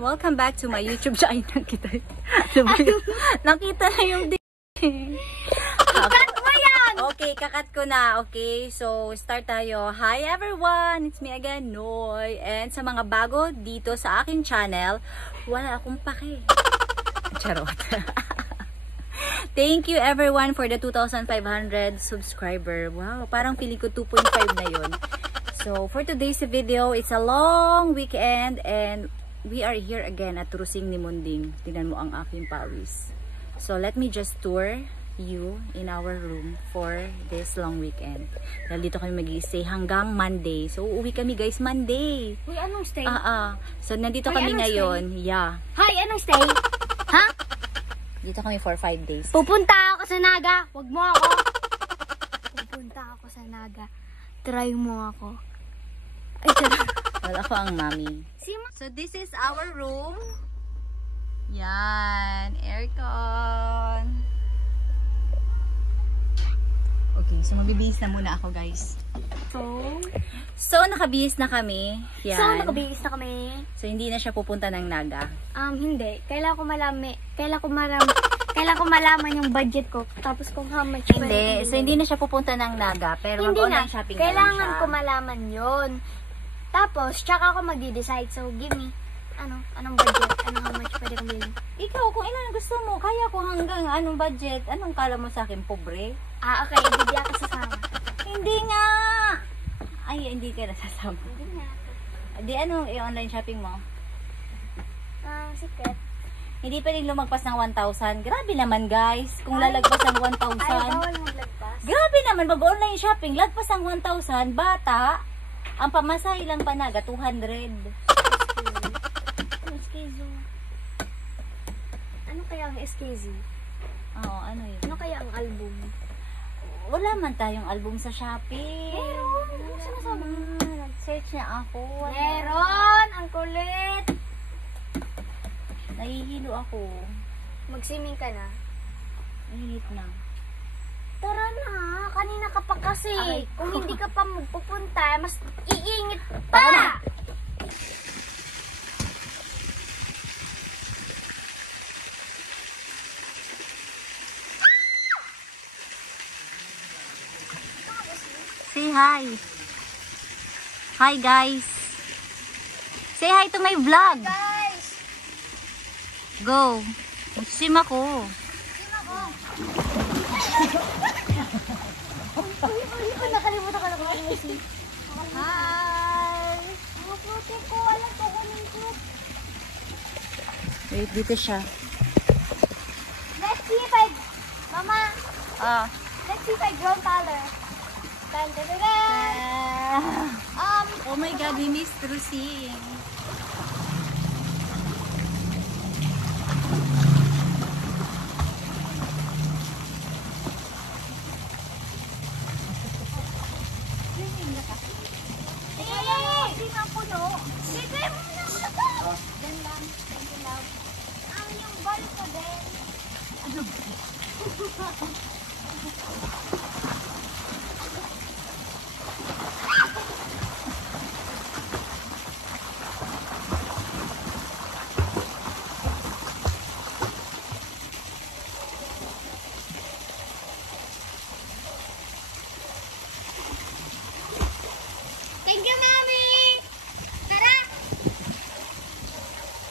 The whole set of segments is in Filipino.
Welcome back to my YouTube channel. Nakita na yung Kakat mo yan! Okay, kakat ko na. Okay, so start tayo. Hi everyone! It's me again, Noy. And sa mga bago dito sa aking channel, wala akong pake. Charot. Thank you everyone for the 2,500 subscriber. Wow, parang pili ko 2.5 na yun. So, for today's video, it's a long weekend and we are here again at Rusing ni Munding. Tingnan mo ang aking pawis. So, let me just tour you in our room for this long weekend. Dahil dito kami mag-i-stay hanggang Monday. So, uuwi kami guys Monday. Uy, anong stay? So, nandito kami ngayon. Stay? Yeah. Hi, anong stay? Ha? Dito kami for 5 days. Pupunta ako sa Naga. Wag mo ako. Pupunta ako sa Naga. Try mo ako. Ay, Well, ako ang mami. So, this is our room. Yan. Aircon. Okay, so magbibihis na muna ako, guys. So, nakabihis na kami. Yan. So, nakabihis na kami. So, hindi na siya pupunta ng Naga. Hindi. Kailangan ko malaman yung budget ko. Tapos kung how much. Hindi. So, hindi na siya pupunta ng Naga. Pero mag-online shopping na lang siya. Kailangan ko malaman yun. Tapos, tsaka ako magde-decide. So, give me, anong budget? How much pwede kong bilhin? Ikaw, kung ilan gusto mo, kaya ko hanggang anong budget. Anong kala mo sa akin, pobre? Okay. Ibigyan ka sasama. Hindi nga! Ay, hindi ka nasasama. Hindi nga. Di anong i-online shopping mo? Secret. Hindi pa rin lumagpas ng 1,000. Grabe naman guys, kung lalagpas ng 1,000. Ay, bawal maglagpas. Grabe naman, mag-online shopping, lagpas ng 1,000, bata. Ang pamasahe lang pa Naga, 200. SKZ. Ano kaya ang SKZ? Oo, ano yun? Ano kaya ang album? Wala man tayong album sa Shopee. Meron. Ano sinasabi? Nag-search na ako. Meron! Ang kulit! Nahihilo ako. Mag-swimming ka na? Nahihit na. Tara na! Kanina ka pa kasi. Aray. Kung hindi ka pa magpupunta, mas iingit pa! Say hi. Hi guys. Say hi to my vlog. Guys! Go. Mag-swim ako. Nakalimutan ka na kung ano si. Hi. Ang puti ko. Alam ko kung mintot. Wait, dito siya. Let's see if I... Mama, let's see if I grow taller. Dun, dun, dun, dun. Oh my God, we missed Rusing. Thank you, Mami! Tara!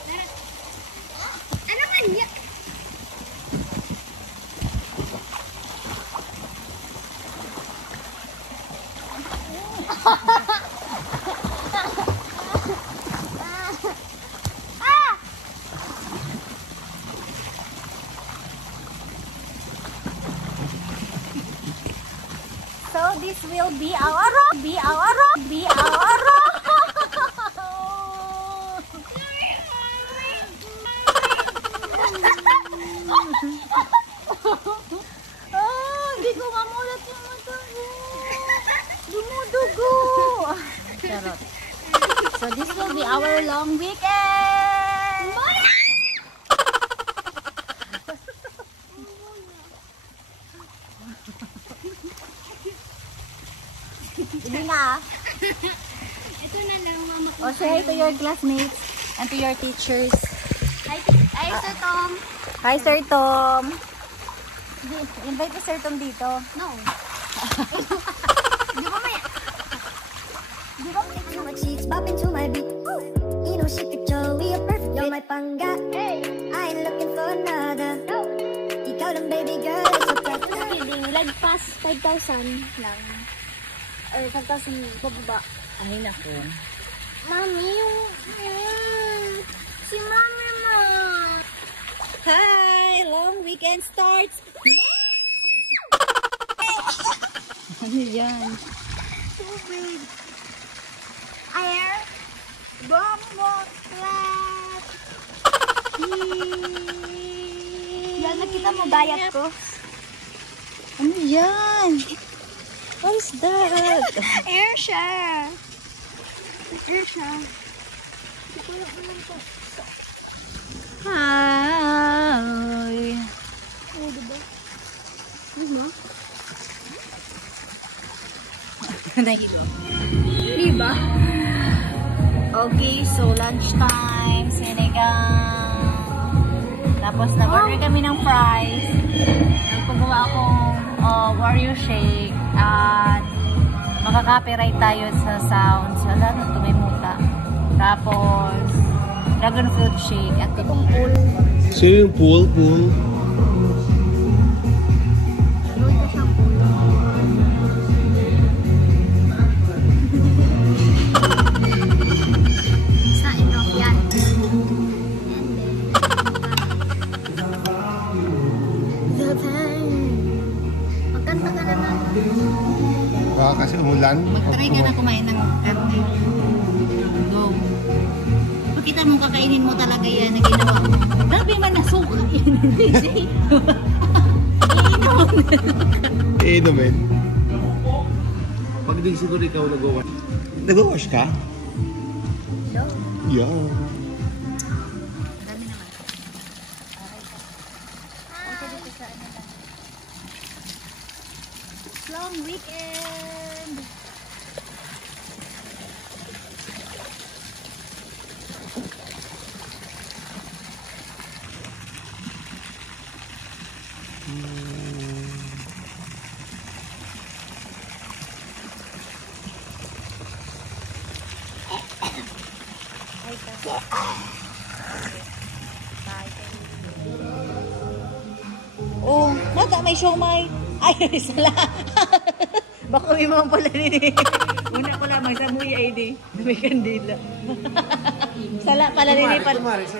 Tara! Ano kanya? So this will be our rock. Be our rock. Be our rock. Hindi ko mamulat yung mata ko. Dumudugo. Charot. So this will be our long weekend. Hindi na. Ito na lang, mama ko. O say hi to your classmates. And to your teachers. Hi, Sir Tom. Hi, Sir Tom. Invite mo Sir Tom dito. No. Di ba may... Di ba may... My cheeks popping to my beat. You know she picture we are perfect. You're my panga. Hey! I ain't looking for another. Ikaw lang baby girl, it's so tough. Kidding. Lagpas 5,000 lang. Or 5,000 bababa. Ay, naku. Mami, yung... Si Mami mo. Hi! Long weekend starts! Ano yan? Tubig. Air. Bombo. Flat. Yan, nakita mo diet ko? Ano yan? What is that? Air siya. Air siya. Hi! Oh, diba? Diba? Okay, so lunchtime, sinigang. Tapos nag-order kami ng fries. Nagpagawa akong Wario shake. At makaka-copyright tayo sa sounds. Wala na ito, may muta. Tapos dragon fruit shake at itong pool. Swimming pool. Sa inyo, yan. Magkanta ka naman. Baka kasi umulan. Mag-try ka na kumain ng karne. Go. Pakita mo, kakainin mo talaga yan na ginawa mo. Grabe man na suka yan. Eh, naman. Pag di siguro ikaw nag-wash. Nag-wash ka? No. Yeah. Dami naman. Long weekend. Oh, nata may siomay. Ay, sala. Bako may mga pala nini. Una ko lamang sa muya ini. May kandila. Sala pala nini.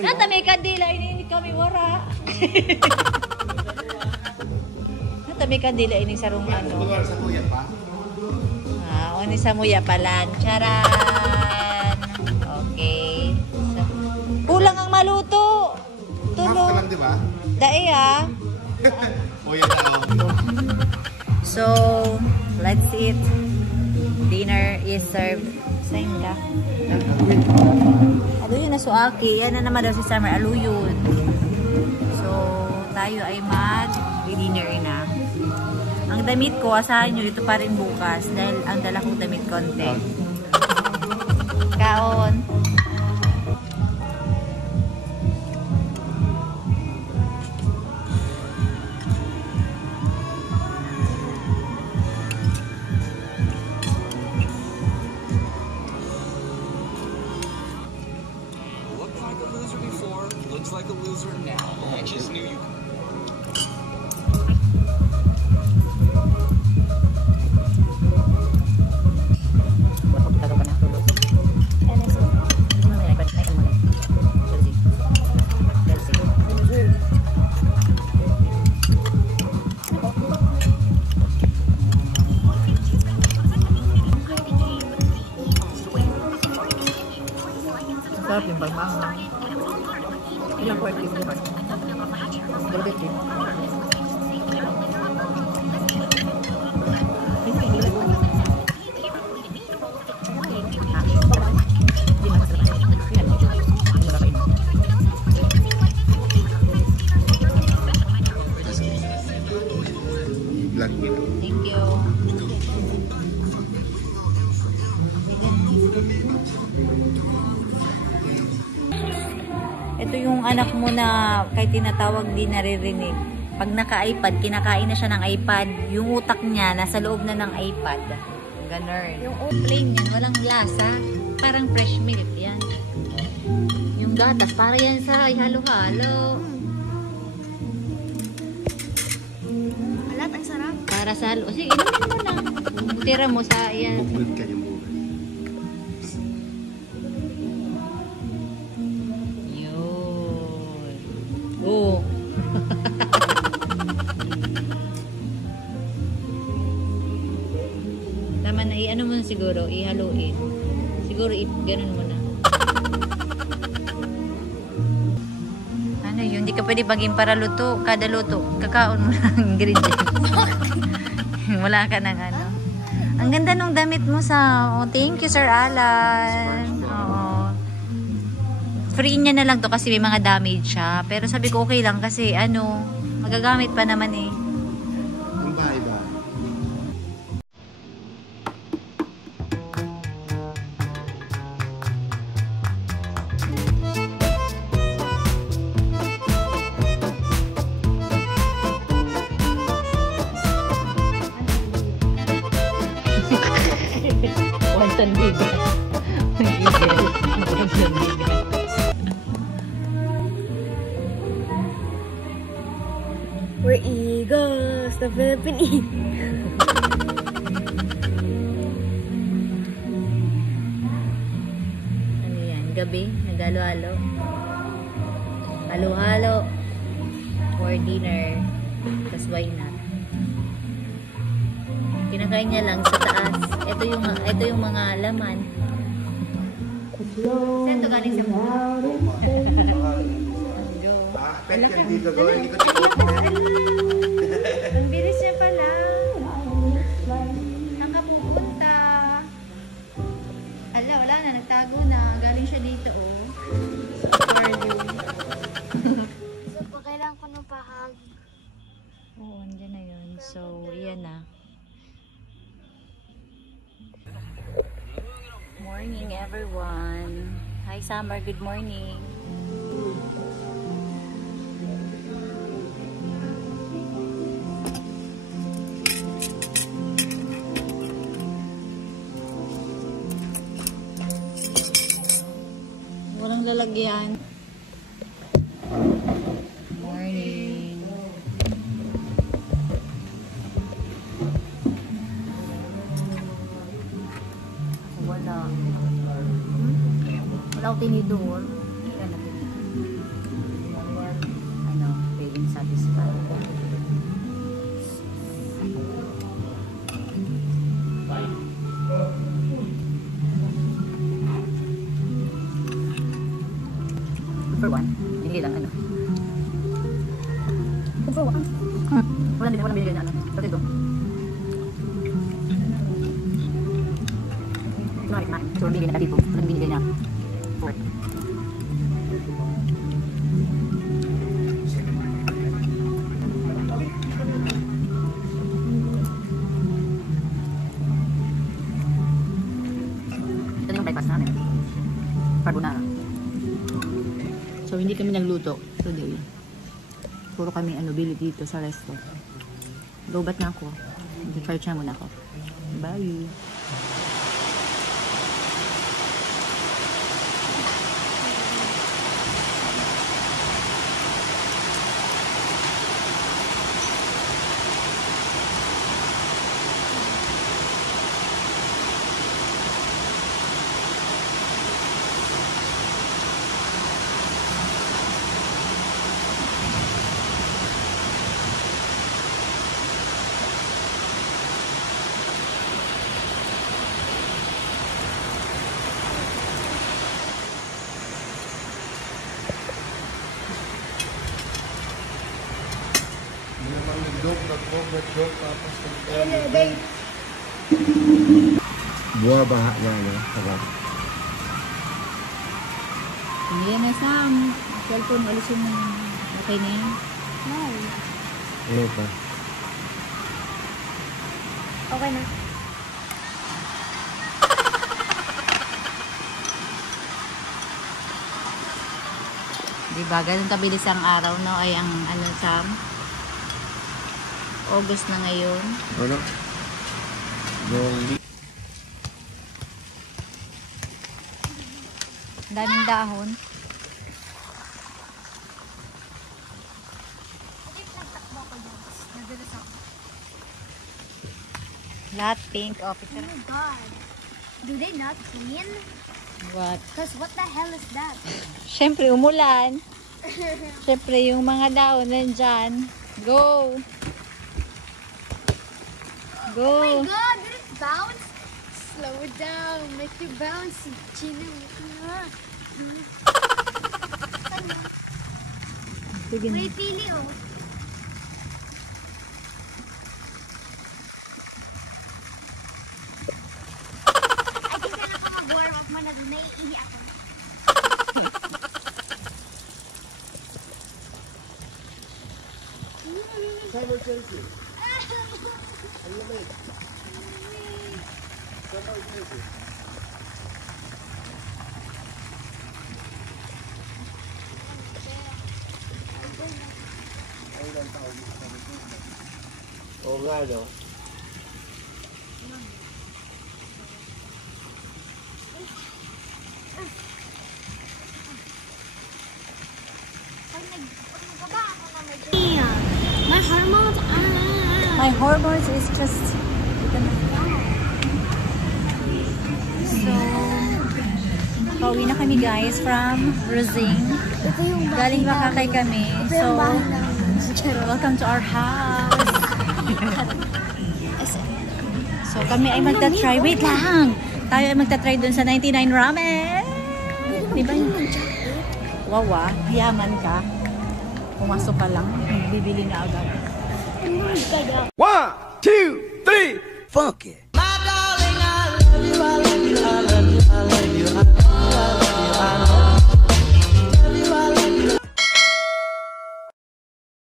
Nata may kandila ini kami wara. Nata may kandila ini sarong ano. Sa kuya pa? Ah, oni sa muya pala. Charan. Okay. Kulang ang maluto. Half ka Tulo. lang, di ba? Dae ah. Kuya na So, let's eat. Dinner is served. Saan ka? Aluyon na suaki. Yan na naman daw si Summer. Aluyon. So, tayo ay mag-dinner na. Ang damit ko, asahan nyo, ito pa rin bukas. Dahil ang dala kong damit konti. Kaon. Looked like a loser before, looks like a loser now. I just knew you. Sarap yung balmang. Ilang kwarti mo ba? Dalawit din. Vlog nila. Thank you. Ito yung anak mo na kahit tinatawag di naririnig. Pag naka-iPad, kinakain na siya ng iPad. Yung utak niya, nasa loob na ng iPad. Ganun. Yung plain yan, walang lasa. Parang fresh milk yan. Yung gatas, para yan sa halo-halo. Alat, ang sarap. Para sa halo. Sige, inumin mo na. Tira mo sa yan. Bukod ka yung bukas. Yun. Oh. Tama na, i-ano mo na siguro, ihaluin. Siguro, ganun mo na. Ano yun, hindi ka pwede maging para luto. Kada luto, kakaon mo ng ingredients. Wala ka ng ano. Ang ganda nung damit mo sa, oh, thank you Sir Alan. Oo. Free niya na lang to kasi may mga damage siya. Pero sabi ko okay lang kasi ano, magagamit pa naman eh. Ang bahay ba? Wantan bigat. Wantan bigat. We're eagles, the Philippine Eagles. Ano yan? Gabi? Nag-halo-halo? Halo-halo for dinner. Tapos why not? Kinakain niya lang sa taas. Ito yung mga laman. Saan ito galing sa mga? Pet ka dito go. Hindi ko tikot. Ang bilis niya pala. Saan ka pupunta? Ala, wala na. Nagtago na. Galing siya dito, oh. So, kailangan ko ng pahag. Oo, andyan na yun. So, yan na. Morning, everyone. Hi, Summer. Good morning. Walang lalagyan. Morning. Wala. Wala akong tinidor. Ano, feeling satisfied. For one, hindi lang ano. For one. Walang binigay na ano. Pati ito. Sorry, man. So, bigyan na dito. Walang binigay na. For. Ito yung breakfast namin. Carbonara. So, hindi kami nagluto today. Puro kami bili dito sa resto. Lobat na ako. Mag-charge na muna ako. Bye! Nag-joke, tapos buha baha niya, no? Sarap. Hindi na, Sam. Cellphone, alisin mo. Okay na yan? No. Ano pa? Okay na. Diba? Ganun kabilis ang araw, no? Ay, ang ano, Sam? August na ngayon. Ano? Daming dahon. Lahat pink. Oh, picture. Oh my god. Do they not clean? What? Because what the hell is that? Siyempre, umulan. Siyempre, yung mga dahon nandyan. Go! Go! Oh my god, did it bounce? Slow it down. Make you bounce. Chino. Sige na. May pili oh. I think na lang mag-warm up mo na naiihi ako. Oo nga, no? My hormones are... My hormones is just... So, pauwi na kami guys from Rosing. Ito yung Galing Makakay kami. So, welcome to our house. So, kami ay magta-try. Wait lang! Tayo ay magta-try dun sa 99 Ramen. Diba yun? Wawa, yaman ka. Pumasok ka lang, bibili na agad. 1, 2, 3, funky!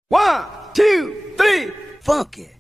One, two, three, funky.